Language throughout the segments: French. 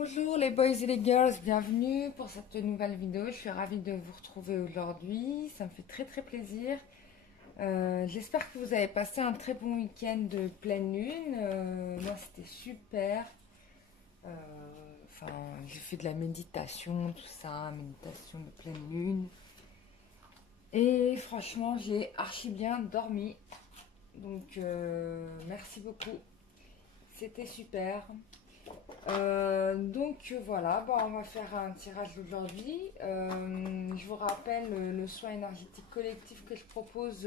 Bonjour les boys et les girls, bienvenue pour cette nouvelle vidéo. Je suis ravie de vous retrouver aujourd'hui, ça me fait très plaisir. J'espère que vous avez passé un très bon week-end de pleine lune. Moi c'était super. Enfin, j'ai fait de la méditation, tout ça, méditation de pleine lune. Et franchement, j'ai archi bien dormi. Donc merci beaucoup, c'était super. Donc voilà, bon, on va faire un tirage aujourd'hui. Je vous rappelle le soin énergétique collectif que je propose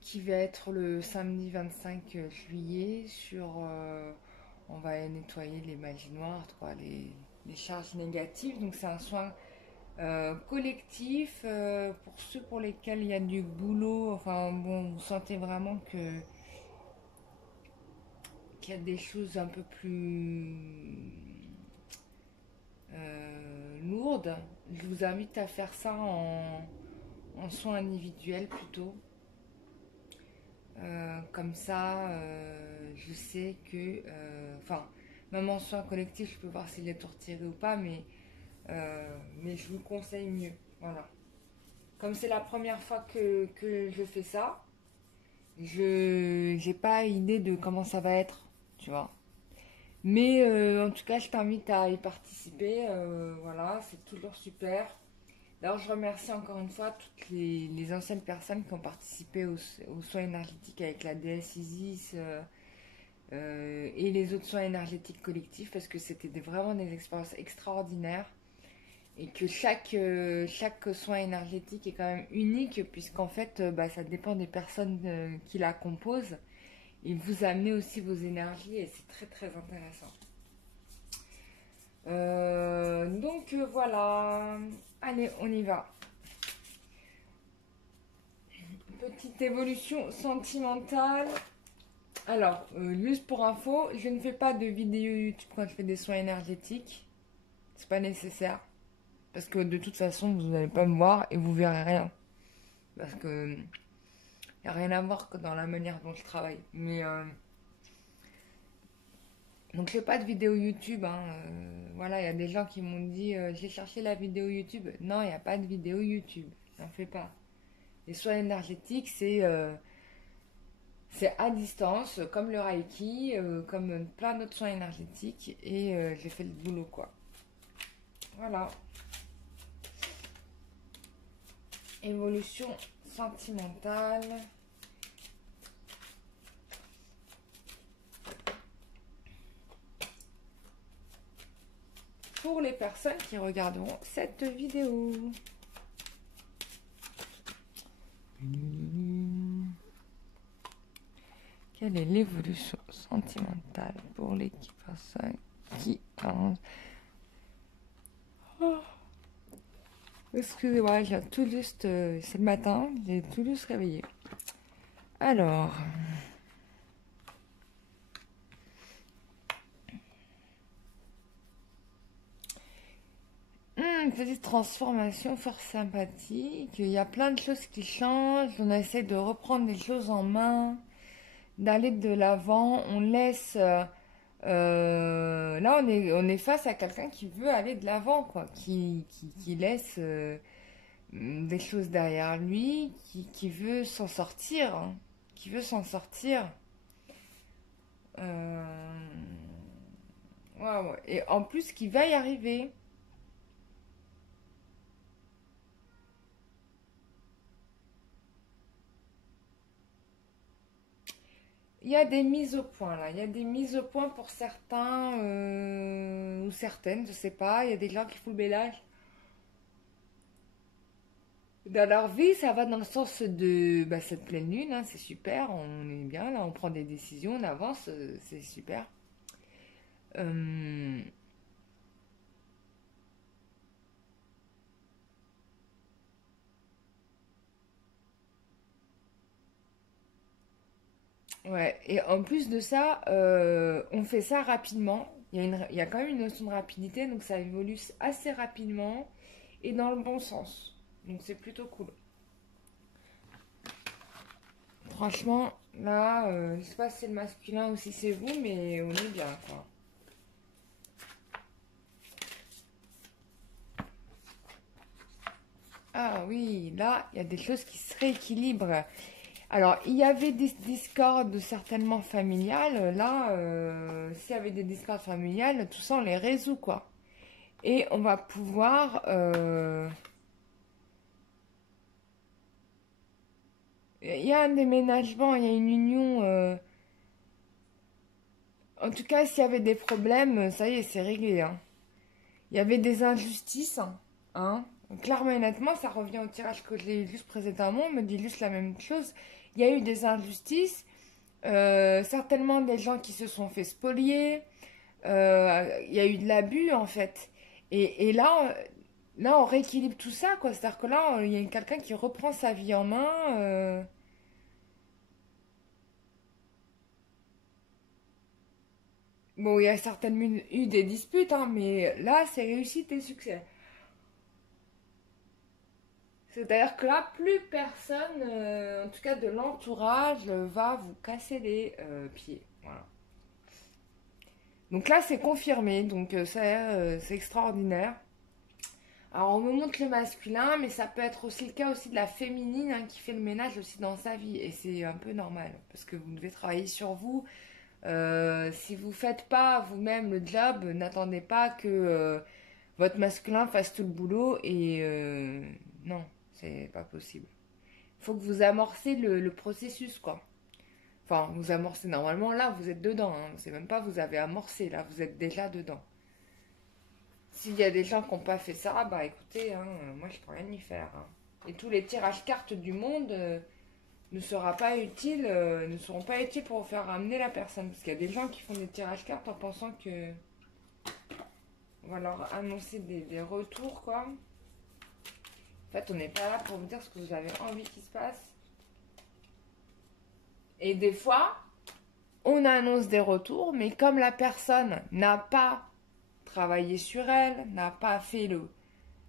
qui va être le samedi 25 juillet on va nettoyer les magies noires, quoi, les charges négatives. Donc c'est un soin collectif pour ceux pour lesquels il y a du boulot. Enfin bon, vous sentez vraiment qu'il y a des choses un peu plus lourde, je vous invite à faire ça en soins individuels plutôt. Comme ça, je sais que... Enfin, même en soins collectifs, je peux voir s'il est retiré ou pas, mais je vous conseille mieux. Voilà. Comme c'est la première fois que je fais ça, je n'ai pas idée de comment ça va être, tu vois. Mais en tout cas, je t'invite à y participer. Voilà, c'est toujours super. D'ailleurs, je remercie encore une fois toutes les anciennes personnes qui ont participé aux soins énergétiques avec la déesse Isis et les autres soins énergétiques collectifs parce que c'était vraiment des expériences extraordinaires et que chaque soin énergétique est quand même unique puisqu'en fait, bah, ça dépend des personnes qui la composent et vous amenez aussi vos énergies et c'est très intéressant. Voilà, allez, on y va. Petite évolution sentimentale. Alors, juste pour info, je ne fais pas de vidéo YouTube quand je fais des soins énergétiques. C'est pas nécessaire. Parce que de toute façon, vous n'allez pas me voir et vous verrez rien. Parce que il n'y a rien à voir que dans la manière dont je travaille. Donc je fais pas de vidéo YouTube, hein. Voilà, il y a des gens qui m'ont dit j'ai cherché la vidéo YouTube. Non, il n'y a pas de vidéo YouTube. J'en fais pas. Les soins énergétiques, c'est à distance, comme le Reiki, comme plein d'autres soins énergétiques. Et j'ai fait le boulot, quoi. Voilà. Évolution sentimentale. Pour les personnes qui regarderont cette vidéo. Quelle est l'évolution sentimentale pour les personnes qui... Oh. Excusez-moi, j'ai tout juste... c'est le matin, j'ai tout juste réveillé. Alors... petite transformation fort sympathique. Il y a plein de choses qui changent. On essaie de reprendre les choses en main, d'aller de l'avant. On laisse... là, on est face à quelqu'un qui veut aller de l'avant, quoi. Qui laisse des choses derrière lui, qui veut s'en sortir. Hein, qui veut s'en sortir. Ouais. Et en plus, qui va y arriver. Il y a des mises au point là, il y a des mises au point pour certains ou certaines, je sais pas. Il y a des gens qui font le ménage dans leur vie. Ça va dans le sens de bah, cette pleine lune, hein, c'est super, on est bien là, on prend des décisions, on avance, c'est super. Euh, ouais, et en plus de ça, on fait ça rapidement. Il y a quand même une notion de rapidité, donc ça évolue assez rapidement et dans le bon sens. Donc c'est plutôt cool. Franchement, là, je sais pas si c'est le masculin ou si c'est vous, mais on est bien, quoi. Ah oui, là, il y a des choses qui se rééquilibrent. Alors, il y avait des discordes certainement familiales. Là, s'il y avait des discordes familiales, tout ça, on les résout, quoi. Et on va pouvoir... il y a un déménagement, il y a une union. En tout cas, s'il y avait des problèmes, ça y est, c'est réglé, hein. Il y avait des injustices, hein. Clairement et nettement, ça revient au tirage que j'ai lu précédemment, on me dit juste la même chose. Il y a eu des injustices, certainement des gens qui se sont fait spolier, il y a eu de l'abus en fait. Et là, on rééquilibre tout ça, quoi. C'est-à-dire que là, il y a quelqu'un qui reprend sa vie en main. Bon, il y a certainement eu des disputes, hein, mais là, c'est réussite et succès. C'est-à-dire que là, plus personne, en tout cas de l'entourage, va vous casser les pieds. Voilà. Donc là, c'est confirmé, donc c'est extraordinaire. Alors, on me montre le masculin, mais ça peut être aussi le cas aussi de la féminine, hein, qui fait le ménage aussi dans sa vie. Et c'est un peu normal, parce que vous devez travailler sur vous. Si vous ne faites pas vous-même le job, n'attendez pas que votre masculin fasse tout le boulot. Et non, c'est pas possible. Il faut que vous amorcez le processus, quoi. Enfin, vous amorcez normalement, là, vous êtes dedans. Hein. C'est même pas vous avez amorcé, là, vous êtes déjà dedans. S'il y a des gens qui n'ont pas fait ça, bah écoutez, hein, moi je peux rien y faire. Hein. Et tous les tirages cartes du monde ne ne seront pas utiles pour vous faire ramener la personne. Parce qu'il y a des gens qui font des tirages cartes en pensant que on va leur annoncer des retours, quoi. En fait, on n'est pas là pour vous dire ce que vous avez envie qu'il se passe. Et des fois, on annonce des retours, mais comme la personne n'a pas travaillé sur elle, n'a pas fait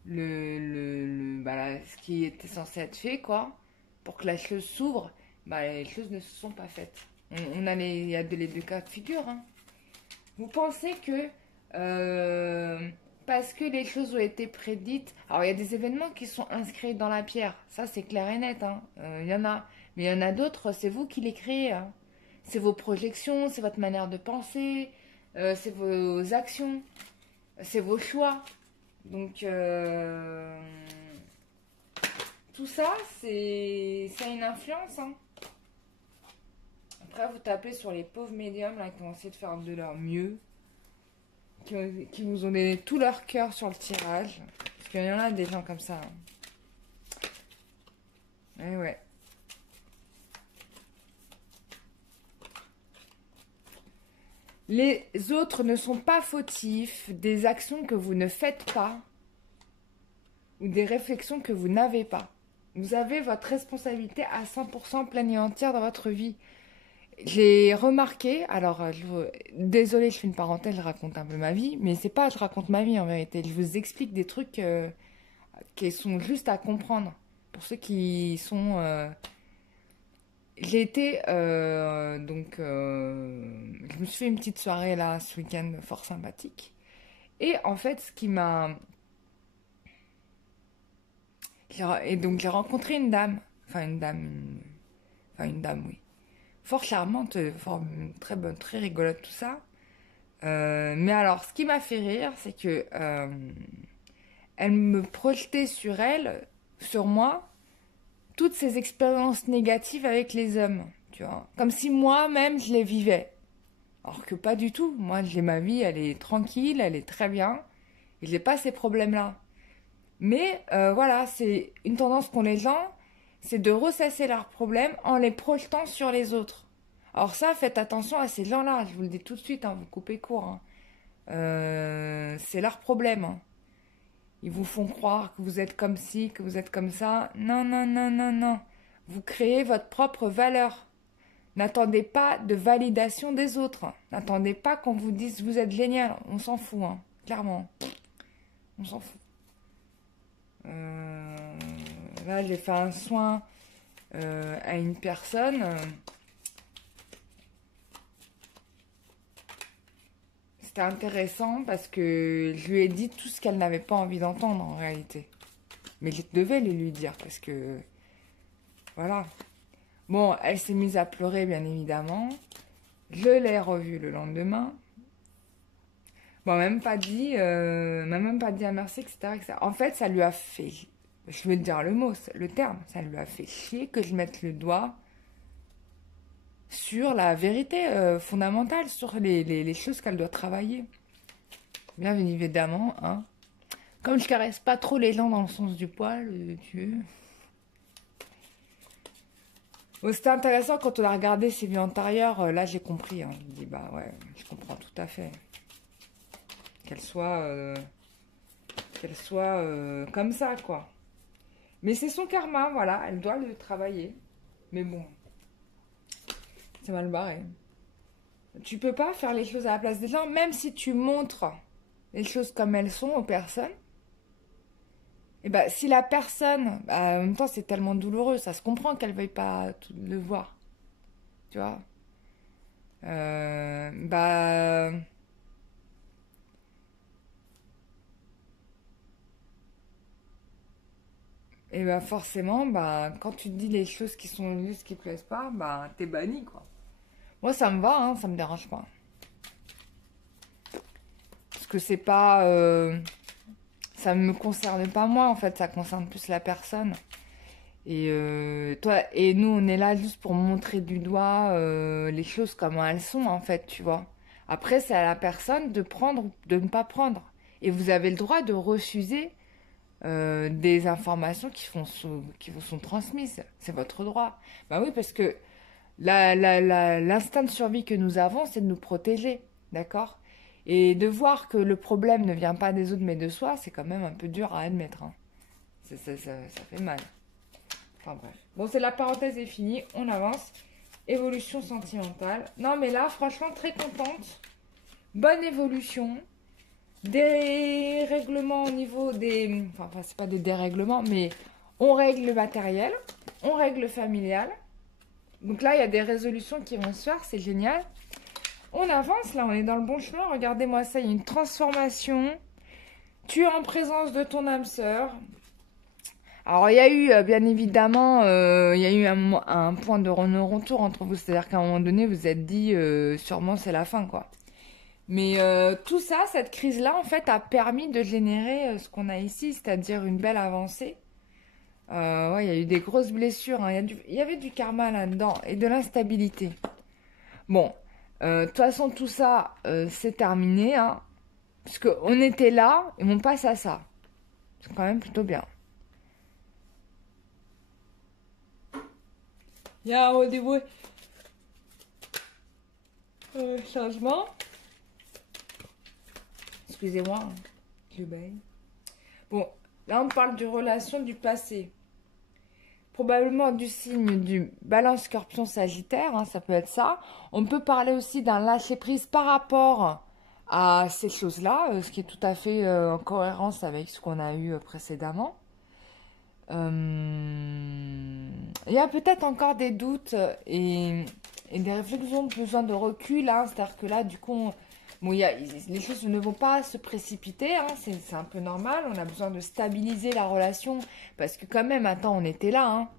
ce qui était censé être fait, quoi, pour que la chose s'ouvre, bah, les choses ne se sont pas faites. Il y a les deux cas de figure. Hein. Vous pensez que parce que les choses ont été prédites, alors il y a des événements qui sont inscrits dans la pierre, ça c'est clair et net. Hein. Il y en a, mais il y en a d'autres, c'est vous qui les créez. Hein. C'est vos projections, c'est votre manière de penser, c'est vos actions, c'est vos choix. Donc, tout ça, ça a une influence. Hein. Après, vous tapez sur les pauvres médiums là, qui ont essayé de faire de leur mieux, qui vous ont donné tout leur cœur sur le tirage. Parce qu'il y en a des gens comme ça. Hein. Et ouais. Les autres ne sont pas fautifs des actions que vous ne faites pas ou des réflexions que vous n'avez pas. Vous avez votre responsabilité à 100% pleine et entière dans votre vie. J'ai remarqué, alors désolée, je fais une parenthèse, je raconte un peu ma vie, mais c'est pas je raconte ma vie en vérité, je vous explique des trucs qui sont juste à comprendre. Pour ceux qui sont... J'ai été, je me suis fait une petite soirée là ce week-end fort sympathique. Et en fait, ce qui m'a... Et donc j'ai rencontré une dame, enfin une dame, oui, fort charmante, très bonne, très rigolote, tout ça. Mais alors, ce qui m'a fait rire, c'est que elle me projetait sur moi, toutes ces expériences négatives avec les hommes, tu vois. Comme si moi-même, je les vivais. Alors que pas du tout. Moi, j'ai ma vie, elle est tranquille, elle est très bien. Et j'ai pas ces problèmes-là. Mais voilà, c'est une tendance qu'ont les gens, c'est de ressasser leurs problèmes en les projetant sur les autres. Alors ça, faites attention à ces gens-là, je vous le dis tout de suite, hein, vous coupez court. Hein. C'est leur problème. Hein. Ils vous font croire que vous êtes comme ci, que vous êtes comme ça. Non, non, non, non, non. Vous créez votre propre valeur. N'attendez pas de validation des autres. N'attendez pas qu'on vous dise vous êtes génial. On s'en fout, hein. Clairement. On s'en fout. Là, j'ai fait un soin à une personne. C'était intéressant parce que je lui ai dit tout ce qu'elle n'avait pas envie d'entendre en réalité. Mais je devais les lui dire parce que... Voilà. Bon, elle s'est mise à pleurer, bien évidemment. Je l'ai revue le lendemain. Bon, m'a même pas dit à merci, etc., etc. En fait, ça lui a fait... Je veux dire le mot, le terme. Ça lui a fait chier que je mette le doigt sur la vérité fondamentale, sur les choses qu'elle doit travailler. Bien évidemment, hein. Comme je caresse pas trop les gens dans le sens du poil, tu... Bon, c'était intéressant quand on a regardé ses vies antérieures. Là, j'ai compris. Hein. Je me dis, bah ouais, je comprends tout à fait. Qu'elle soit comme ça, quoi. Mais c'est son karma, voilà. Elle doit le travailler. Mais bon, c'est mal barré. Tu peux pas faire les choses à la place des gens, même si tu montres les choses comme elles sont aux personnes. Et bah, si la personne, bah, en même temps, c'est tellement douloureux, ça se comprend qu'elle veuille pas le voir. Tu vois. Bah. Et bah forcément, bah, quand tu te dis les choses qui sont justes, qui plaisent pas, bah t'es banni, quoi. Moi, ça me va, hein, ça me dérange pas. Parce que c'est pas... ça me concerne pas moi, en fait, ça concerne plus la personne. Toi et nous, on est là juste pour montrer du doigt les choses comme elles sont, en fait, tu vois. Après, c'est à la personne de prendre ou de ne pas prendre. Et vous avez le droit de refuser des informations qui vous sont transmises. C'est votre droit. Bah oui, parce que l'instinct de survie que nous avons, c'est de nous protéger. D'accord? Et de voir que le problème ne vient pas des autres mais de soi, c'est quand même un peu dur à admettre. Hein. Ça fait mal. Enfin bref. Bon, c'est la parenthèse est finie. On avance. Évolution sentimentale. Non, mais là, franchement, très contente. Bonne évolution. Des règlements au niveau des... Enfin, c'est pas des dérèglements, mais on règle le matériel, on règle le familial. Donc là, il y a des résolutions qui vont se faire, c'est génial. On avance, là, on est dans le bon chemin. Regardez-moi ça, il y a une transformation. Tu es en présence de ton âme sœur. Alors, il y a eu, bien évidemment, il y a eu un point de retour entre vous. C'est-à-dire qu'à un moment donné, vous vous êtes dit, sûrement c'est la fin, quoi. Mais tout ça, cette crise-là, en fait, a permis de générer ce qu'on a ici, c'est-à-dire une belle avancée. Ouais, il y a eu des grosses blessures, hein. Il y avait du karma là-dedans et de l'instabilité. Bon, de toute façon, tout ça, c'est terminé, hein, parce qu'on était là et on passe à ça. C'est quand même plutôt bien. Il y a au début changement. Excusez-moi, hein, je baille. Bon, là on parle de relation du passé. Probablement du signe du Balance Scorpion Sagittaire, hein, ça peut être ça. On peut parler aussi d'un lâcher-prise par rapport à ces choses-là, ce qui est tout à fait en cohérence avec ce qu'on a eu précédemment. Il y a peut-être encore des doutes et des réflexions, besoin de recul, hein, c'est-à-dire que là, du coup, bon, les choses ne vont pas se précipiter, hein, c'est un peu normal. On a besoin de stabiliser la relation parce que quand même, attends, on était là, hein.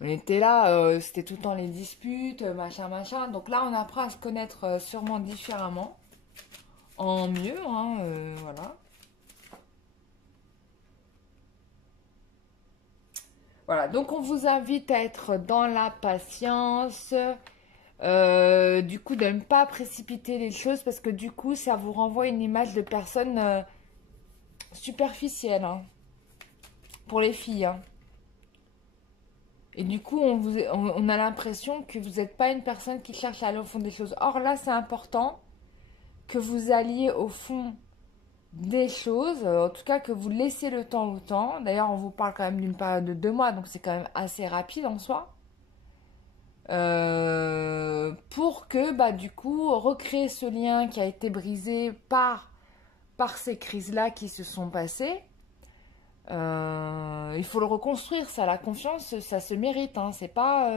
On était là, c'était tout le temps les disputes, machin, machin. Donc là, on apprend à se connaître sûrement différemment, en mieux, hein, voilà. Voilà, donc on vous invite à être dans la patience. Du coup, de ne pas précipiter les choses parce que du coup, ça vous renvoie une image de personne superficielle, hein, pour les filles. Hein. Et du coup, on a l'impression que vous n'êtes pas une personne qui cherche à aller au fond des choses. Or là, c'est important que vous alliez au fond des choses, en tout cas que vous laissez le temps au temps. D'ailleurs, on vous parle quand même d'une période de 2 mois, donc c'est quand même assez rapide en soi. Pour que bah, du coup recréer ce lien qui a été brisé par ces crises-là qui se sont passées. Il faut le reconstruire, ça, la confiance, ça se mérite, hein, c'est pas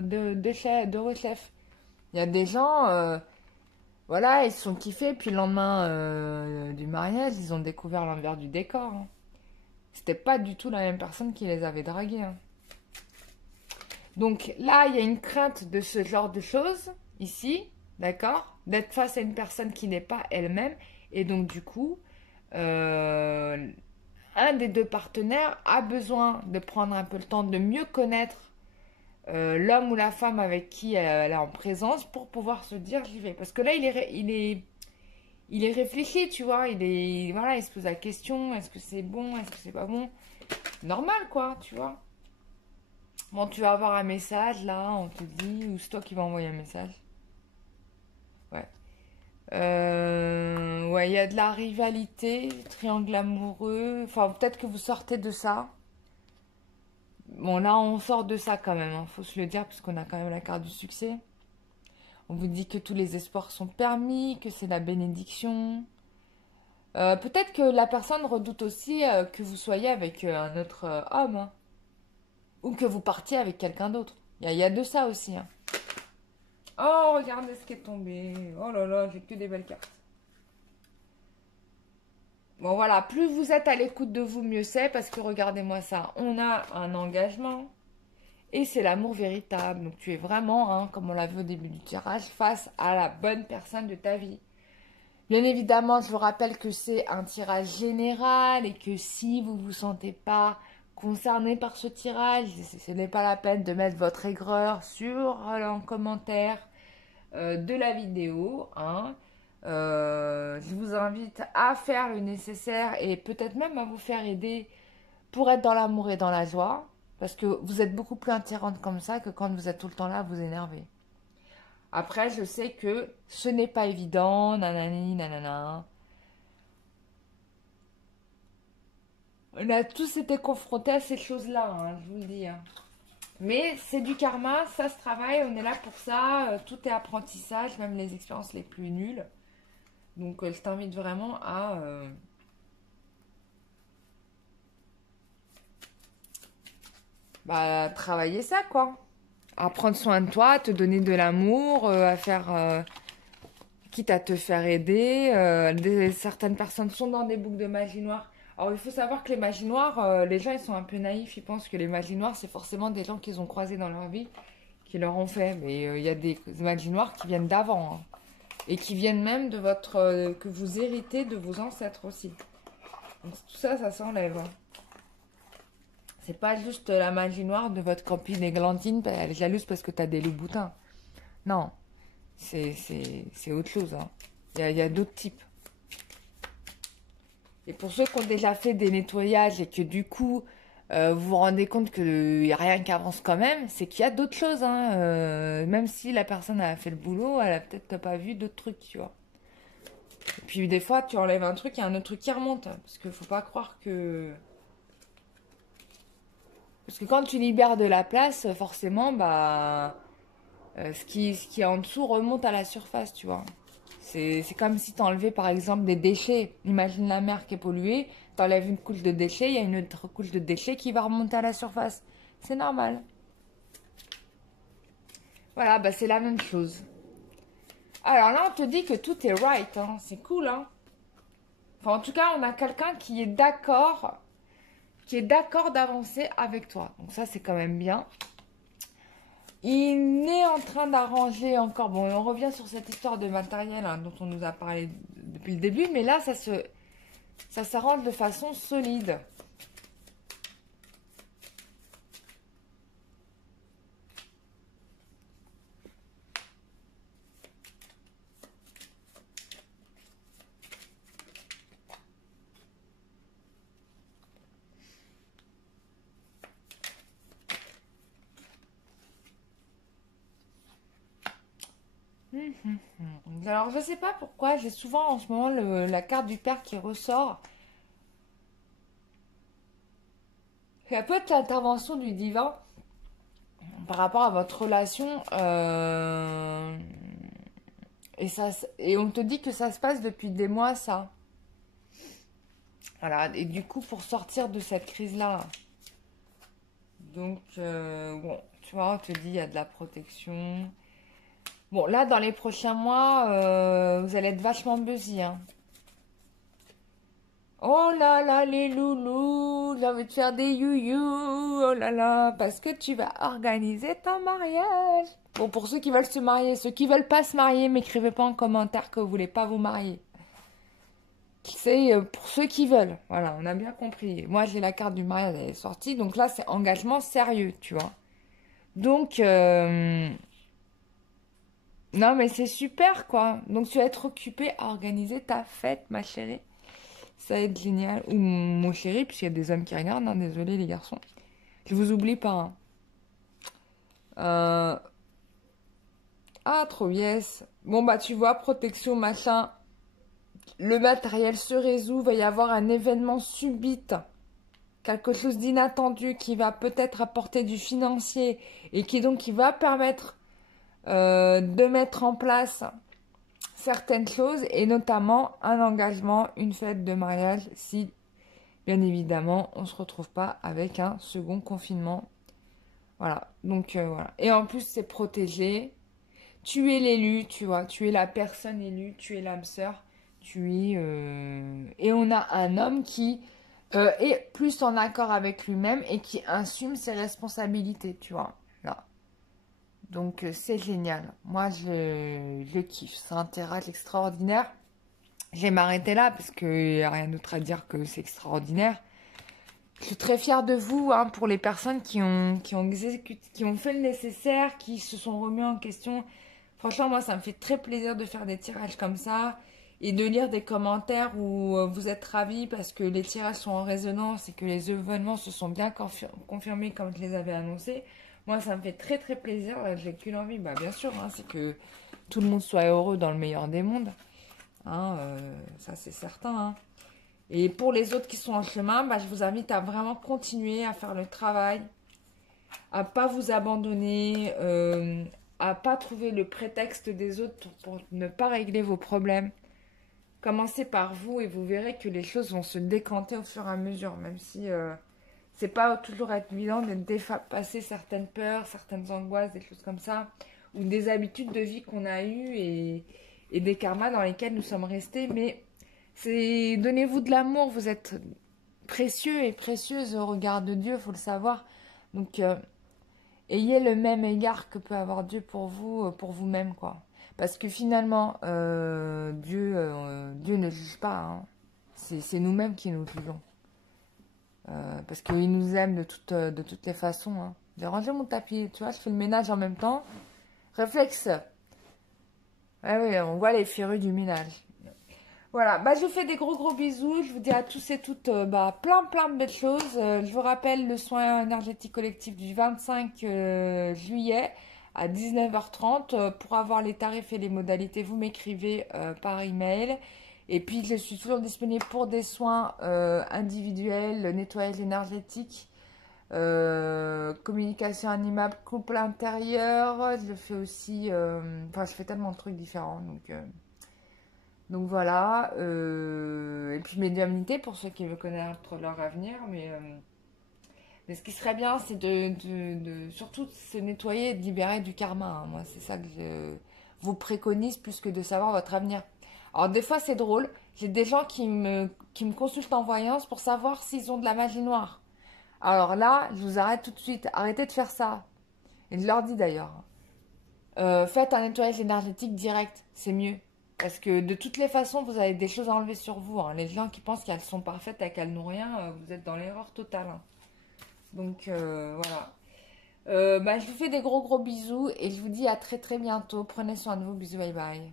de rechef. Il y a des gens, voilà, ils se sont kiffés, puis le lendemain du mariage, ils ont découvert l'envers du décor. Hein. C'était pas du tout la même personne qui les avait dragués, hein. Donc là, il y a une crainte de ce genre de choses, ici, d'accord? D'être face à une personne qui n'est pas elle-même. Et donc, du coup, euh, un des deux partenaires a besoin de prendre un peu le temps de mieux connaître l'homme ou la femme avec qui elle est en présence pour pouvoir se dire j'y vais. Parce que là, il est réfléchi, tu vois. Voilà, il se pose la question, est-ce que c'est bon, est-ce que c'est pas bon? Normal, quoi, tu vois. Bon, tu vas avoir un message là, on te dit, ou c'est toi qui vas envoyer un message. Ouais. Ouais, il y a de la rivalité, triangle amoureux. Enfin, peut-être que vous sortez de ça. Bon, là, on sort de ça quand même, hein, faut se le dire, parce qu'on a quand même la carte du succès. On vous dit que tous les espoirs sont permis, que c'est la bénédiction. Peut-être que la personne redoute aussi que vous soyez avec un autre homme, hein, ou que vous partiez avec quelqu'un d'autre. Il y a de ça aussi, hein. Oh, regardez ce qui est tombé. Oh là là, j'ai que des belles cartes. Bon, voilà, plus vous êtes à l'écoute de vous, mieux c'est, parce que regardez-moi ça. On a un engagement et c'est l'amour véritable. Donc, tu es vraiment, hein, comme on l'a vu au début du tirage, face à la bonne personne de ta vie. Bien évidemment, je vous rappelle que c'est un tirage général et que si vous ne vous sentez pas concerné par ce tirage, ce n'est pas la peine de mettre votre aigreur sur en commentaire de la vidéo, hein. Je vous invite à faire le nécessaire et peut-être même à vous faire aider pour être dans l'amour et dans la joie. Parce que vous êtes beaucoup plus attirante comme ça que quand vous êtes tout le temps là à vous énerver. Après, je sais que ce n'est pas évident, nanani, nanana. On a tous été confrontés à ces choses-là, hein, je vous le dis, hein. Mais c'est du karma, ça se travaille, on est là pour ça. Tout est apprentissage, même les expériences les plus nulles. Donc, je t'invite vraiment à travailler ça, quoi. À prendre soin de toi, à te donner de l'amour, à faire, quitte à te faire aider. Certaines personnes sont dans des boucles de magie noire. Alors, il faut savoir que les magies noires, les gens, ils sont un peu naïfs. Ils pensent que les magies noires, c'est forcément des gens qu'ils ont croisés dans leur vie, qui leur ont fait. Mais il y a des magies noires qui viennent d'avant, hein. Et qui viennent même de votre... que vous héritez de vos ancêtres aussi. Donc, tout ça, ça s'enlève, hein. C'est pas juste la magie noire de votre copine Églantine, elle est jalouse parce que t'as des loups boutins. Non, c'est autre chose, hein. Il y a d'autres types. Et pour ceux qui ont déjà fait des nettoyages et que du coup, vous vous rendez compte qu'il n'y a rien qui avance quand même, c'est qu'il y a d'autres choses, hein. Même si la personne a fait le boulot, elle a peut-être pas vu d'autres trucs, tu vois. Et puis des fois, tu enlèves un truc, il y a un autre truc qui remonte. Parce qu'il faut pas croire que... Parce que quand tu libères de la place, forcément, ce qui est en dessous remonte à la surface, tu vois. C'est comme si tu enlevais par exemple des déchets. Imagine la mer qui est polluée, tu enlèves une couche de déchets, il y a une autre couche de déchets qui va remonter à la surface. C'est normal. Voilà, c'est la même chose. Alors là, on te dit que tout est right, hein. C'est cool, hein. Enfin, en tout cas, on a quelqu'un qui est d'accord d'avancer avec toi. Donc ça, c'est quand même bien. Il est en train d'arranger encore. Bon, on revient sur cette histoire de matériel, hein, dont on nous a parlé depuis le début, mais là, ça s'arrange de façon solide. Alors, je sais pas pourquoi, j'ai souvent en ce moment la carte du père qui ressort. Ça peut être l'intervention du divin par rapport à votre relation. Et on te dit que ça se passe depuis des mois, ça. Voilà, et du coup, pour sortir de cette crise-là. Donc, bon, tu vois, on te dit il y a de la protection. Bon, là, dans les prochains mois, vous allez être vachement busy, hein. Oh là là, les loulous, j'ai envie de faire des youyou, oh là là, parce que tu vas organiser ton mariage. Bon, pour ceux qui veulent se marier, ceux qui veulent pas se marier, m'écrivez pas en commentaire que vous voulez pas vous marier. C'est pour ceux qui veulent, voilà, on a bien compris. Moi, j'ai la carte du mariage, elle est sortie, donc là, c'est engagement sérieux, tu vois. Donc, non, mais c'est super, quoi. Donc, tu vas être occupé à organiser ta fête, ma chérie. Ça va être génial. Ou mon chéri, puisqu'il y a des hommes qui regardent, hein, désolé les garçons. Je vous oublie pas, hein. Euh, Ah, trop yes. Bon, bah, tu vois, protection, machin. Le matériel se résout, va y avoir un événement subite. Quelque chose d'inattendu qui va peut-être apporter du financier et qui va permettre de mettre en place certaines choses et notamment un engagement, une fête de mariage si bien évidemment on ne se retrouve pas avec un second confinement. Voilà, donc voilà. Et en plus c'est protégé. Tu es l'élu, tu vois, tu es la personne élue, tu es l'âme sœur, tu es... Et on a un homme qui est plus en accord avec lui-même et qui assume ses responsabilités, tu vois. Là. Donc c'est génial. Moi je kiffe. C'est un tirage extraordinaire. Je vais m'arrêter là parce qu'il n'y a rien d'autre à dire que c'est extraordinaire. Je suis très fière de vous hein, pour les personnes qui ont fait le nécessaire, qui se sont remis en question. Franchement, moi, ça me fait très plaisir de faire des tirages comme ça et de lire des commentaires où vous êtes ravis parce que les tirages sont en résonance et que les événements se sont bien confirmés comme je les avais annoncés. Moi, ça me fait très très plaisir. J'ai qu'une envie, bah, bien sûr, hein, c'est que tout le monde soit heureux dans le meilleur des mondes. Hein, ça, c'est certain. Hein. Et pour les autres qui sont en chemin, bah, je vous invite à vraiment continuer à faire le travail, à pas vous abandonner, à pas trouver le prétexte des autres pour ne pas régler vos problèmes. Commencez par vous et vous verrez que les choses vont se décanter au fur et à mesure, même si c'est pas toujours évident de dépasser certaines peurs, certaines angoisses, des choses comme ça, ou des habitudes de vie qu'on a eues et des karmas dans lesquels nous sommes restés, mais c'est donnez-vous de l'amour, vous êtes précieux et précieuse au regard de Dieu, faut le savoir. Donc ayez le même égard que peut avoir Dieu pour vous-même quoi. Parce que finalement Dieu ne juge pas, hein. C'est nous-mêmes qui nous jugeons. Parce qu'il nous aime de toutes les façons. Hein. J'ai rangé mon tapis, tu vois, je fais le ménage en même temps. Réflexe. Ah oui, on voit les férus du ménage. Voilà, bah, je vous fais des gros bisous. Je vous dis à tous et toutes plein de belles choses. Je vous rappelle le soin énergétique collectif du 25 juillet à 19h30. Pour avoir les tarifs et les modalités, vous m'écrivez par email. Et puis, je suis toujours disponible pour des soins individuels, nettoyage énergétique, communication animable, couple intérieur. Je fais aussi... Enfin, je fais tellement de trucs différents. Donc voilà, et puis médiumnité pour ceux qui veulent connaître leur avenir, mais ce qui serait bien, c'est de surtout se nettoyer et de libérer du karma. Hein. Moi, c'est ça que je vous préconise plus que de savoir votre avenir. Alors des fois, c'est drôle, j'ai des gens qui me consultent en voyance pour savoir s'ils ont de la magie noire. Alors là, je vous arrête tout de suite, arrêtez de faire ça. Et je leur dis d'ailleurs, faites un nettoyage énergétique direct, c'est mieux. Parce que de toutes les façons, vous avez des choses à enlever sur vous. Hein. Les gens qui pensent qu'elles sont parfaites et qu'elles n'ont rien, vous êtes dans l'erreur totale. Hein. Donc voilà. Bah, je vous fais des gros bisous et je vous dis à très bientôt. Prenez soin de vous. Bisous, bye bye.